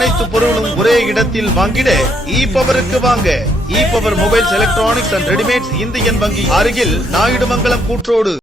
அனைத்து பொருளும் ஒரே இடத்தில் வாங்கிட இ-பவருக்கு வாங்க. இ-பவர் mobiles, electronics and readymades, Indian வங்கி அருகில், நாயுடுமங்கலம் கூற்றோடு.